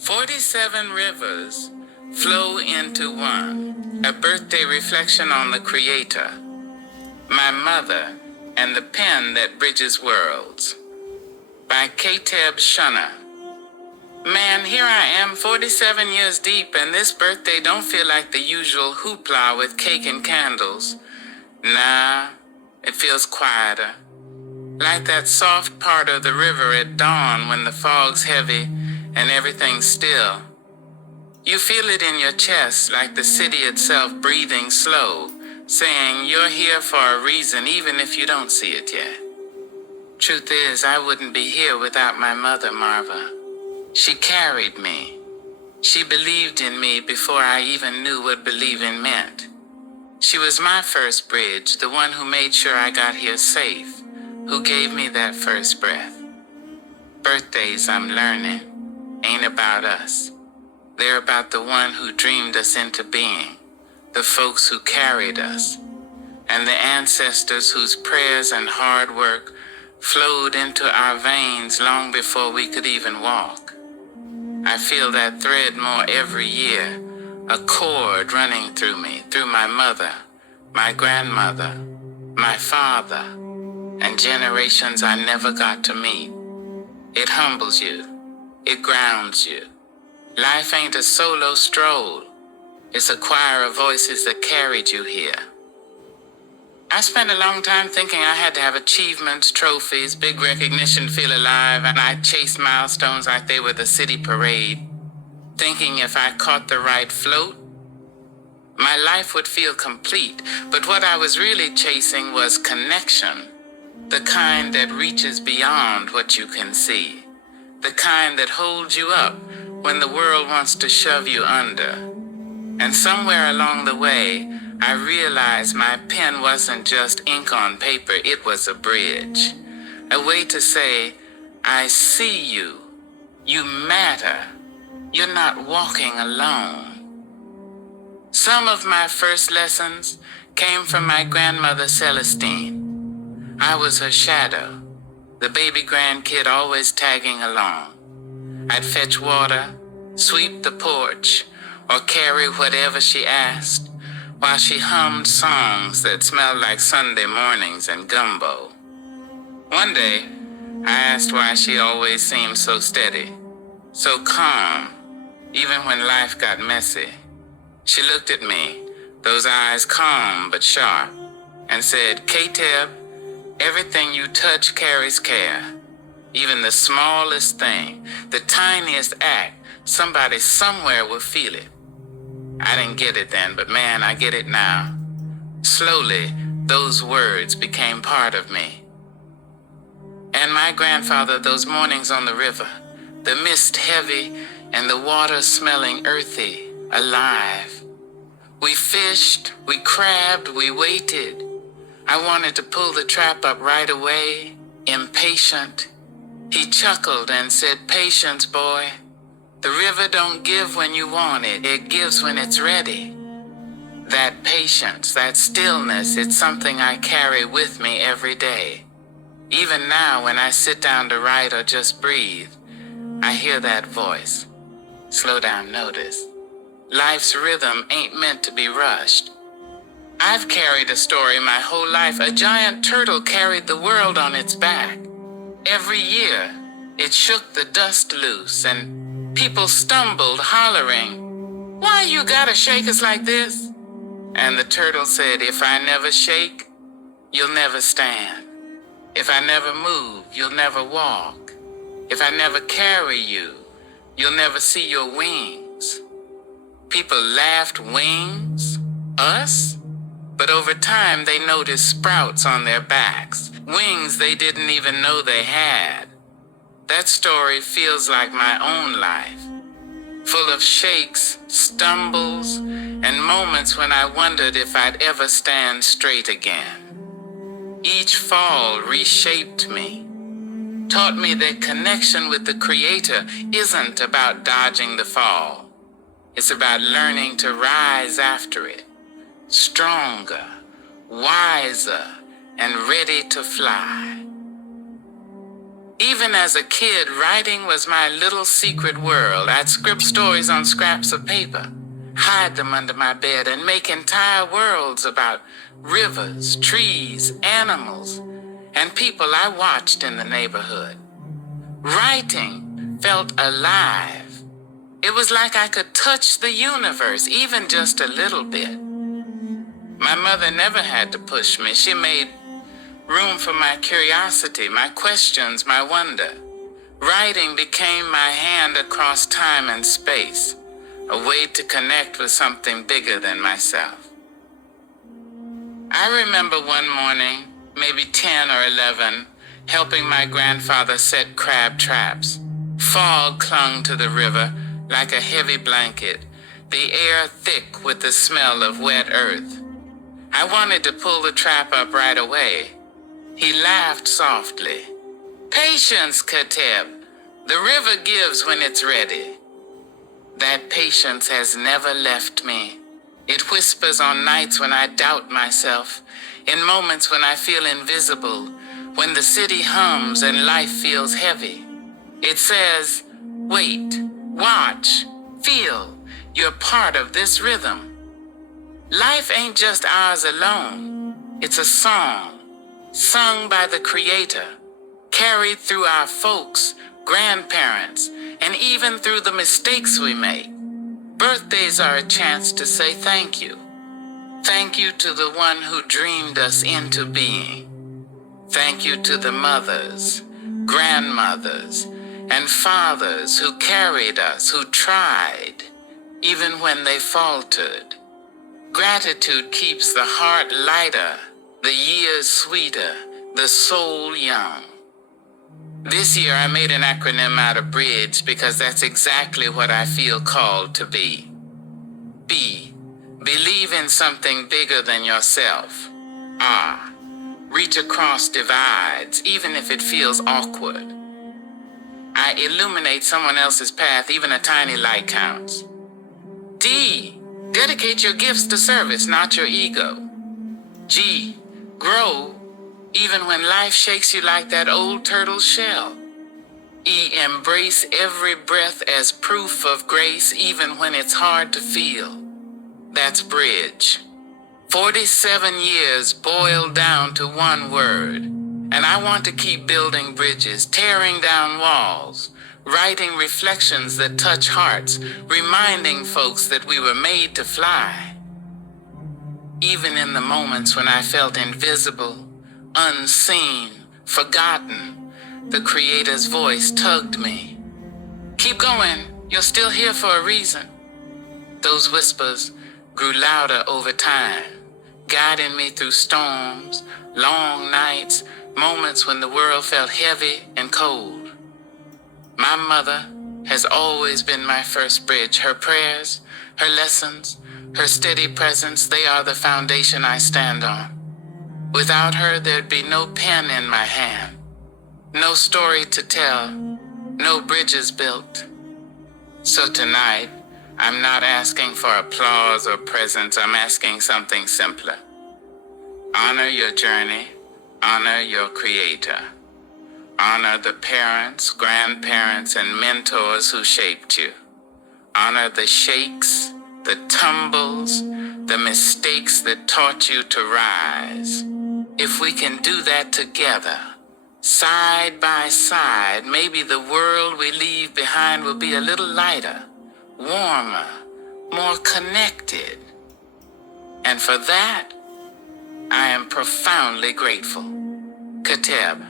47 rivers flow into one, a birthday reflection on the Creator, my mother, and the pen that bridges worlds. By Kateb Shunner. Man, here I am 47 years deep, and this birthday don't feel like the usual hoopla with cake and candles. Nah, it feels quieter. Like that soft part of the river at dawn when the fog's heavy and everything's still. You feel it in your chest, like the city itself breathing slow, saying you're here for a reason even if you don't see it yet. Truth is, I wouldn't be here without my mother, Marva. She carried me. She believed in me before I even knew what believing meant. She was my first bridge, the one who made sure I got here safe, who gave me that first breath. Birthdays, I'm learning, ain't about us. They're about the one who dreamed us into being, the folks who carried us, and the ancestors whose prayers and hard work flowed into our veins long before we could even walk. I feel that thread more every year, a cord running through me, through my mother, my grandmother, my father, and generations I never got to meet. It humbles you. It grounds you. Life ain't a solo stroll. It's a choir of voices that carried you here. I spent a long time thinking I had to have achievements, trophies, big recognition, feel alive, and I chased milestones like they were the city parade, thinking if I caught the right float, my life would feel complete. But what I was really chasing was connection, the kind that reaches beyond what you can see, the kind that holds you up when the world wants to shove you under. And somewhere along the way, I realized my pen wasn't just ink on paper, it was a bridge. A way to say, I see you. You matter. You're not walking alone. Some of my first lessons came from my grandmother Celestine. I was her shadow, the baby grandkid always tagging along. I'd fetch water, sweep the porch, or carry whatever she asked, while she hummed songs that smelled like Sunday mornings and gumbo. One day, I asked why she always seemed so steady, so calm, even when life got messy. She looked at me, those eyes calm but sharp, and said, Kateb, everything you touch carries care. Even the smallest thing, the tiniest act, somebody somewhere will feel it. I didn't get it then, but man, I get it now. Slowly, those words became part of me. And my grandfather, those mornings on the river, the mist heavy and the water smelling earthy, alive. We fished, we crabbed, we waited. I wanted to pull the trap up right away, impatient. He chuckled and said, patience, boy. The river don't give when you want it, it gives when it's ready. That patience, that stillness, it's something I carry with me every day. Even now when I sit down to write or just breathe, I hear that voice. Slow down, notice. Life's rhythm ain't meant to be rushed. I've carried a story my whole life. A giant turtle carried the world on its back. Every year, it shook the dust loose and people stumbled, hollering, why you gotta shake us like this? And the turtle said, if I never shake, you'll never stand. If I never move, you'll never walk. If I never carry you, you'll never see your wings. People laughed, wings? Us? But over time they noticed sprouts on their backs, wings they didn't even know they had. That story feels like my own life, full of shakes, stumbles, and moments when I wondered if I'd ever stand straight again. Each fall reshaped me, taught me that connection with the Creator isn't about dodging the fall. It's about learning to rise after it, stronger, wiser, and ready to fly. Even as a kid, writing was my little secret world. I'd scribble stories on scraps of paper, hide them under my bed, and make entire worlds about rivers, trees, animals, and people I watched in the neighborhood. Writing felt alive. It was like I could touch the universe, even just a little bit. My mother never had to push me. She made room for my curiosity, my questions, my wonder. Writing became my hand across time and space, a way to connect with something bigger than myself. I remember one morning, maybe 10 or 11, helping my grandfather set crab traps. Fog clung to the river like a heavy blanket, the air thick with the smell of wet earth. I wanted to pull the trap up right away. He laughed softly. "Patience, Kateb. The river gives when it's ready." That patience has never left me. It whispers on nights when I doubt myself, in moments when I feel invisible, when the city hums and life feels heavy. It says, "Wait, watch, feel. You're part of this rhythm." Life ain't just ours alone. It's a song, sung by the Creator, carried through our folks, grandparents, and even through the mistakes we make. Birthdays are a chance to say thank you. Thank you to the one who dreamed us into being. Thank you to the mothers, grandmothers, and fathers who carried us, who tried, even when they faltered. Gratitude keeps the heart lighter, the years sweeter, the soul young. This year I made an acronym out of BRIDGE because that's exactly what I feel called to be. B, believe in something bigger than yourself. R, reach across divides, even if it feels awkward. I illuminate someone else's path, even a tiny light counts. D, dedicate your gifts to service, not your ego. G, grow even when life shakes you like that old turtle's shell. E, embrace every breath as proof of grace, even when it's hard to feel. That's BRIDGE. 47 years boiled down to one word. And I want to keep building bridges, tearing down walls, writing reflections that touch hearts, reminding folks that we were made to fly. Even in the moments when I felt invisible, unseen, forgotten, the Creator's voice tugged me. "Keep going, you're still here for a reason." Those whispers grew louder over time, guiding me through storms, long nights, moments when the world felt heavy and cold. My mother has always been my first bridge. Her prayers, her lessons, her steady presence, they are the foundation I stand on. Without her, there'd be no pen in my hand, no story to tell, no bridges built. So tonight, I'm not asking for applause or presents. I'm asking something simpler. Honor your journey. Honor your Creator. Honor the parents, grandparents, and mentors who shaped you. Honor the shakes, the tumbles, the mistakes that taught you to rise. If we can do that together, side by side, maybe the world we leave behind will be a little lighter, warmer, more connected. And for that, I am profoundly grateful. Kateb.